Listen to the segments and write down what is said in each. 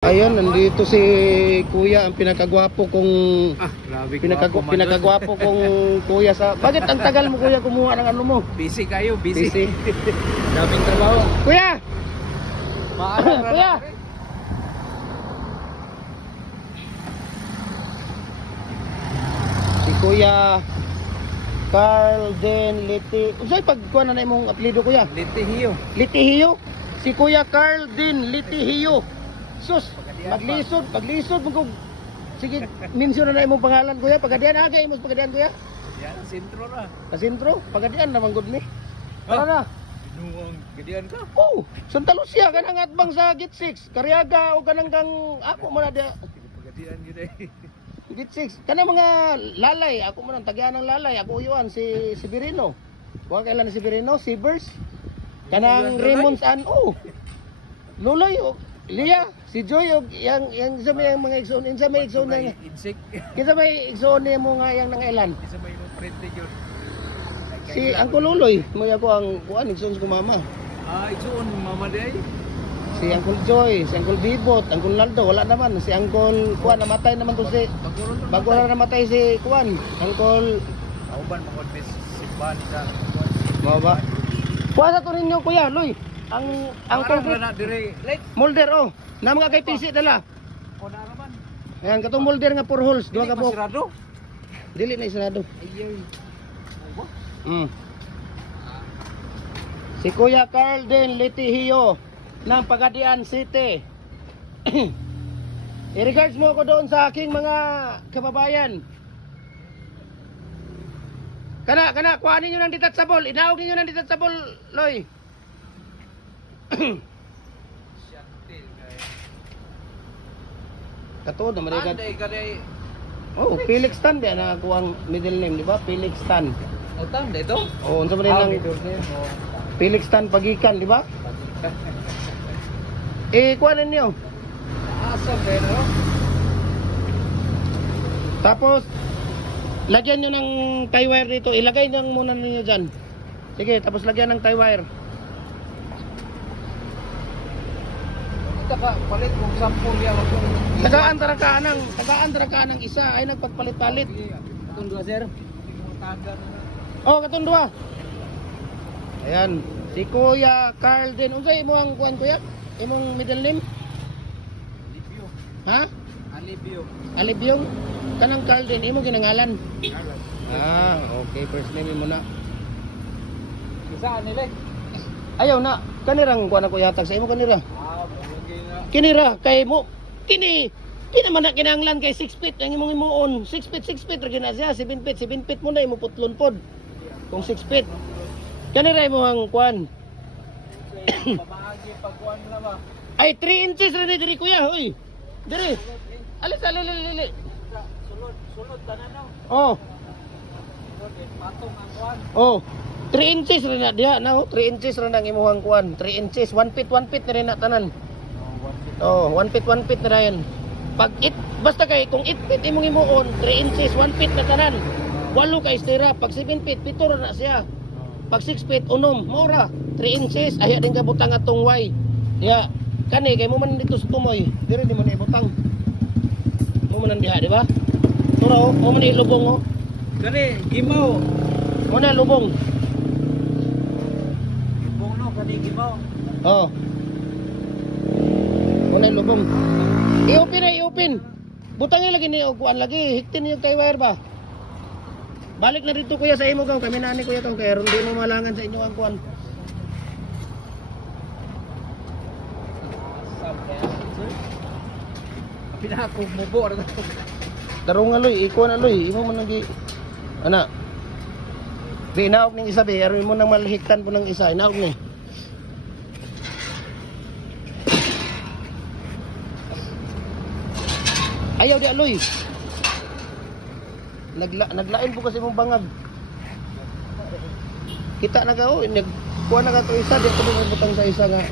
Ayun, nandito si Kuya, ang pinakagwapo kong grabe, pinakagwapo kong kuya sa. Bakit ang tagal mo Kuya kumuha ng ano mo? Busy kayo, busy. Daming trabaho. Kuya! Kuya! Si Kuya Carl Den Liti. Usay pagkuha na imong apelyido Kuya? Litihiyo. Litihiyo. Si Kuya Carl Den Litihiyo. Sus, paglisod mo kung sige, mention na imong pangalan Kuya, pagadian aga imong pagadian Kuya. Yan, sentro na. Sentro, pagadian naman gud ni. Tara na. Binuang gadian ka. Oh, Santa Lucia kanang atbang sa Git 6, Cariaga o kanang kang ako man dia. Pagadian gid ay. Git 6, kanang mga lalay, ako man ang tagian ng lalay, ako uyuan si Severino. Wa kailan si Severino, Sivers. Kanang Raymond's oh. Lulay oh. Lia, si Joy yang sa may mga igsoon, insa may igsoon na. Insik. Kinsa may igsoon ni mo nga yang nangailan? Isa may imong prente gyud. Si Uncle Luloy, mo ako ang kuan igsoon sa mama. Igsoon mama day. Si Uncle Joy, si Uncle Bibot, Uncle Naldo, wala naman. Si Uncle Kuan, namatay naman to si... Bago na namatay si Kuan. Uncle... Kauban mga bis simbahan sa. Mga ba? Kuha sa to ninyo, Kuya, Loy. Ang concrete... Molder, oh. Na mga kay PC dala. O na naman. Ayan, katong molder nga 4 holes. Dua ka po. Masirado? Dili na isarado. Ayun. Si Kuya Carl Den Litihiyo ng Pagadian City. I-regards mo ako doon sa aking mga kababayan. Kana, kuhanin nyo ng detachable. Inaog ninyo ng detachable, Loy. Katod na marigat. Oh, Felix Tan ba na ako ang middle name, di ba? Felix Tan. Tan dito? Oh, unsa man lang Felix Tan Pagikan, di ba? Kuhanin niyo. Asa ba no? Tapos lagyan nyo ng tie wire dito. Ilagay nyo muna ninyo dyan. Sige, tapos lagyan ng tie wire. Taka palit kung sampol ya wag. Tagaan tara ka ng isa ay nagpagpalit-palit. Katong dua sir. Oh, katong dua. Ayan, si Kuya Carl din. Unsay imo ang kuan Kuya? Imong middle name? Alibio. Ha? Alibio. Alibyong kanang Carl din imo ginangalan. Carlos. Okay, first name mo na. Isa nila. Ayaw na. Kanirang kuan ako yatag sa imo kanira. Mugay na. Kinira kay mo. Kini man na kinahanglan kay 6 feet ang imong imuon. 6 feet ra gina siya, 7 feet mo na imo putlon pod. Kung 6 feet. Kanira imo ang kuan. Pamahagi pagkuan na ba? Ay 3 inches ra ni diri Kuya, hoy. Diri. Alis ali. Sulod tanan no. Oh. Patong ang kuan. Oh. 3 inches ra na diha na 3 inches ra nang imuhang kuan. 3 inches, 1 feet na rin na tanan. Oh, 1 feet na yan. Pag basta kay kung 8 feet imong imuon, 3 inches, 1 feet na tanan. 8 ka istira, pag 7 feet, 7 ra na siya. Pag 6 feet, unom, mora. 3 inches, aya din ka butang atong Y. Ya, kani kay mo man dito sa tumoy, dire di mo na ibutang. Mo man diha, di ba? Turo, mo man ilubong oh. Kani gimaw. Mo na lubong. Gibong no kani gimaw. Oh. Mo na lubong. I-open. Butangin lagi ni og kuan lagi, hiktin niyo kay wire ba? Balik na dito Kuya sa imo kaw, kami nani Kuya kaw kay hindi mo malangan sa inyo ang kuan. Pinako mubo ra. Darong aloy, iko na aloy, imo man nagi ana. Binaog ning isa be, aron mo nang malhiktan po ng isa, inaog ni. Ayaw di aloy. Naglain po kasi mong bangag. Kita na ka oh, nagkuha na ka to isa, di ko butang sa isa nga.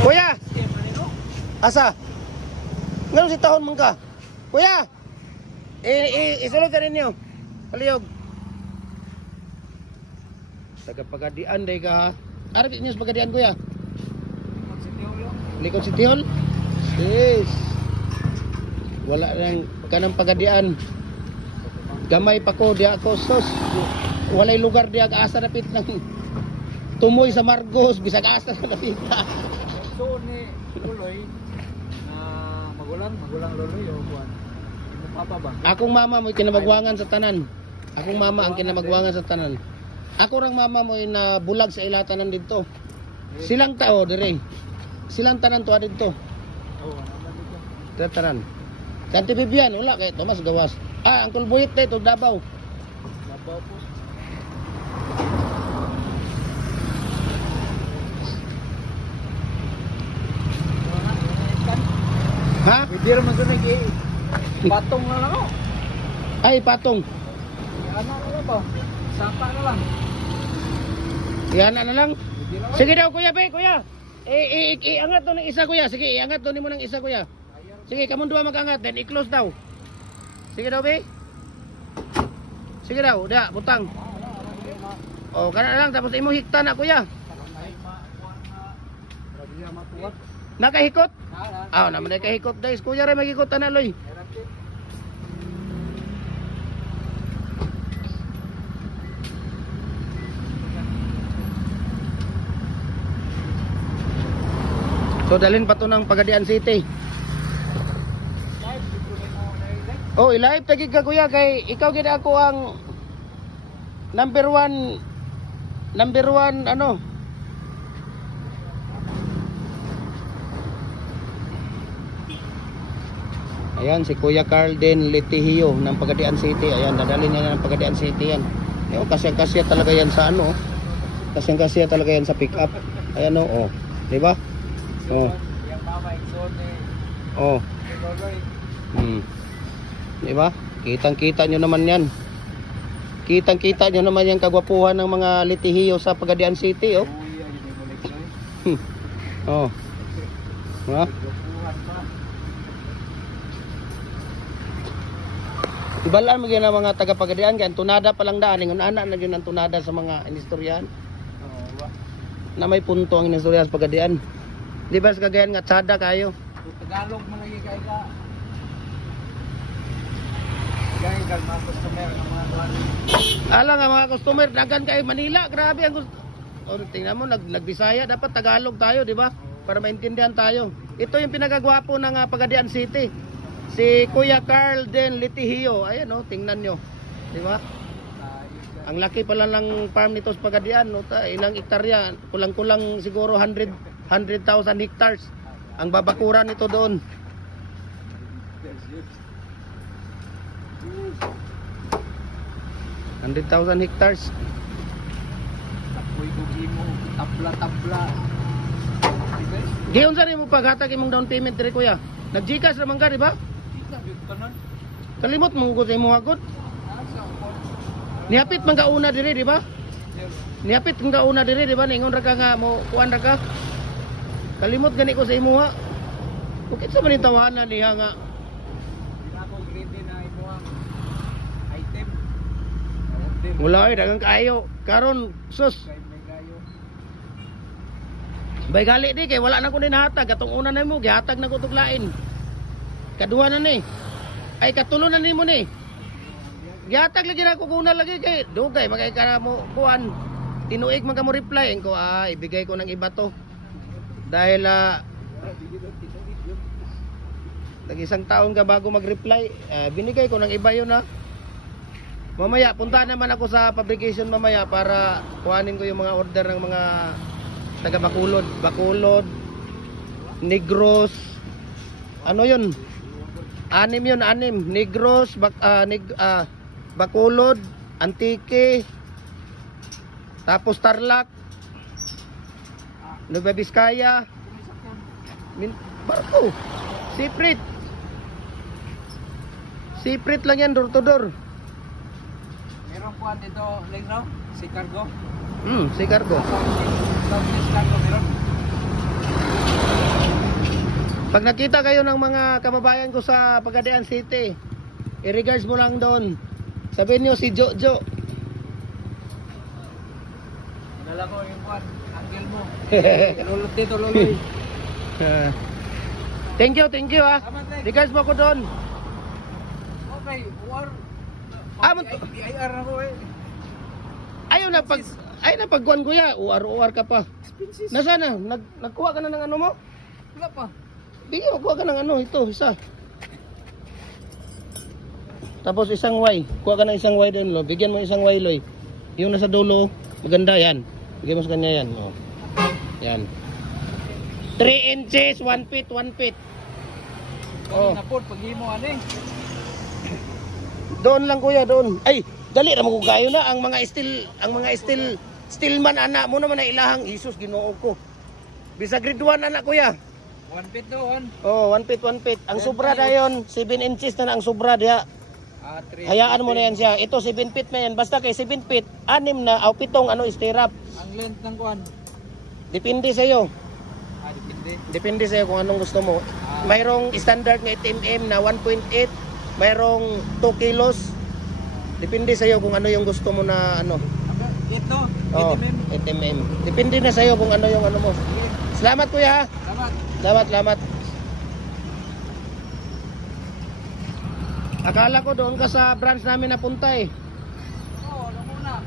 Kuya! Asa? Ngano si tahon man ka? Kuya! Isulod sa ninyo. Palihog. Taga-Pagadian day ka ha. Arap niyo sa Pagadian kuya. Likod si Tihol. Yes. Wala nang kanang Pagadian. Gamay pa ko diya ako sos. Walay lugar diya asa napit ng tumoy sa Margos bisag asa na napita. So ni Luloy na magulang Luloy o kuan. Mo papa ba? Akong mama mo kinamagwangan sa tanan. Akong mama ang kinamagwangan sa tanan. Ako rang mama mo na bulag sa ilatanan dito. Silang tao dire. Silang tanan to dito. Oo, naman dito. Tanan. Kanti Bibian wala kay Tomas gawas. Ah, Uncle Buhit dito Davao. Labaw po. Ha? Pwede naman ito patong na lang ako. Ay, patong. Ano na ba? Sapa na lang. Yan na lang. Pwede naman. Sige daw kuya, be, kuya. Iangat to ng isa kuya. Sige, iangat to nimo ng isa kuya. Sige, kamon duha mag-angat then i-close daw. Sige daw, be. Sige daw, da, butang. Oh, kana na lang tapos imo hikta na kuya. Nakahikot? Ah, naman ay kahikot guys. Kuya ray magikot na loy. So dalhin pa to ng Pagadian City. Oh, i-live tagi ka kuya kay ikaw gid ako ang number one ano. Ayan si Kuya Carl din Litihio ng Pagadian City. Ayan, dadalhin niya ng Pagadian City yan. Yung kasya-kasya talaga yan sa ano. Kasya-kasya talaga yan sa pick up. Ayan oh. 'Di ba? Oh. Yang mama exone. Oh. Luloy. Di ba? Kitang-kita nyo naman yan. Kitang-kita nyo naman yung kagwapuhan ng mga Litihiyo sa Pagadian City, oh. Uy, ay mo leksoy. Oh. Ha? Buhan pa. Ibalaan mo gyud ang mga taga Pagadian kay tunada pa lang daan ingon ana na gyud ang tunada sa mga inistoryan. Oo ba? Na may punto ang inistorya sa Pagadian. Di ba sa Cagayan nga tsada kayo? Tagalog man lagi kay ka. Gaya kag mga customer ng mga kuan. Ala nga mga customer dagan kay Manila, grabe ang tingnan mo nagbisaya dapat Tagalog tayo, di ba? Para maintindihan tayo. Ito yung pinagagwapo ng Pagadian City. Si Kuya Carl din Litihio. Ayan oh, tingnan nyo. Di ba? Ang laki pala ng farm nito sa Pagadian, no? Ilang hektarya, kulang-kulang siguro 100,000 hectares. Ang babakuran nito doon. 100,000 hectares. Tapoy ko gimo, tabla-tabla. Giyon sa rin mo paghatag imong down payment diri kuya. Nag-GCash ra man ka, di ba? Ika gyud kanon. Kalimot mo gud sa imong hagod. Asa ko. Niapit man ka una diri, di ba? Niapit man ka una diri, di ba? Ningon ra ka nga mo kuan ra ka. Kalimot gani ko sa imuha. Bakit sa man tawanan niya nga Dina ko grade na imo ang item. Order wala ay dagang kaayo. Karon sus, kay may gayo. bay gali di kay wala na ko din hatag. Katong una na mo gihatag na ko tuglain. Kaduha na ni. Ay katulo na nimo ni. Gihatag lagi na ko kuna lagi kay dugay magay ka mo kuan. Tinuig man ka mo reply ko ibigay ko ng iba to. Dahil nag-isang taon ka bago mag-reply, binigay ko ng iba yun ha. Mamaya, punta naman ako sa fabrication mamaya para kuhanin ko yung mga order ng mga taga Bacolod. Bacolod, Negros, ano yun? Anim yun, anim. Negros, Bacolod, Antique, tapos Tarlac, Nueva Vizcaya, Barko, Siprit. Siprit lang yan, door to door. Meron kuan dito, Lingro, si Cargo. Si Cargo. Southeast Cargo meron. Pag nakita kayo ng mga kababayan ko sa Pagadian City, I-regards mo lang doon. Sabihin nyo si Jojo. Dala ko yung kuan, angle mo. Lulot dito, Loloy. Thank you ha. Tama, thank. Regards mo ko doon. Okay, UR. IR na ko eh. Ayaw na pagkuhan kuya. Uar ka pa. Expenses. Nasaan na? Nagkuha ka na ng ano mo? Wala pa. Bigyan mo, kuha ka ng ano. Ito, isa. Tapos isang Y. Kuha ka ng isang Y din, lo. Bigyan mo isang Y, Loy. Yung nasa dulo, maganda yan. Bigyan mo sa kanya yan. Oh. Yan. 3 inches, 1 feet, 1 feet. Oh. Napod, pag-imo ano eh. Doon lang kuya, doon. Ay, dali na mo kayo na ang mga stillman anak mo naman na ilahang Isus Ginoo ko. Bisa grade 1 anak kuya. 1 feet doon. Oh, 1 feet, 1 feet. Ang sobra na yon, 7 inches na ang sobra diha. 3 Hayaan mo na yan siya. Ito 7 feet na yan. Basta kay 7 feet, 6 na o 7 ano stirrup. Ang length ng kuan. Depende sa iyo. Depende. Depende sa iyo kung anong gusto mo. Mayroong standard nga 8mm na 1.8, mayroong 2 kilos. Depende sa iyo kung ano yung gusto mo na ano. Ito, Oh, 8mm. Depende na sa iyo kung ano yung ano mo. Salamat kuya. Salamat. Salamat. Akala ko doon ka sa branch namin napunta eh. Oo, ano muna.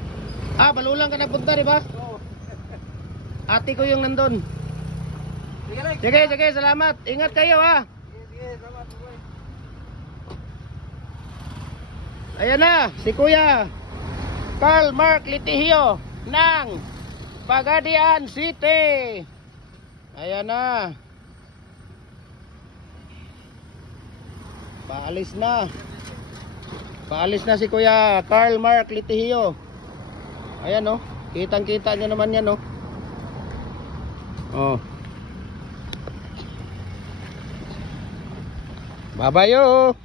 Ah, Balulang ka napunta, di ba? Oo. Ate ko yung nandun. Sige, like. Sige, salamat. Ingat kayo ha. Sige, salamat. Boy. Ayan na, si Kuya Carl Mark Litihio ng Pagadian City. Ayan na. Paalis na si Kuya Carl Mark Litihio. Ayan no, kitang-kita nyo naman yan no. Oh. Babayo.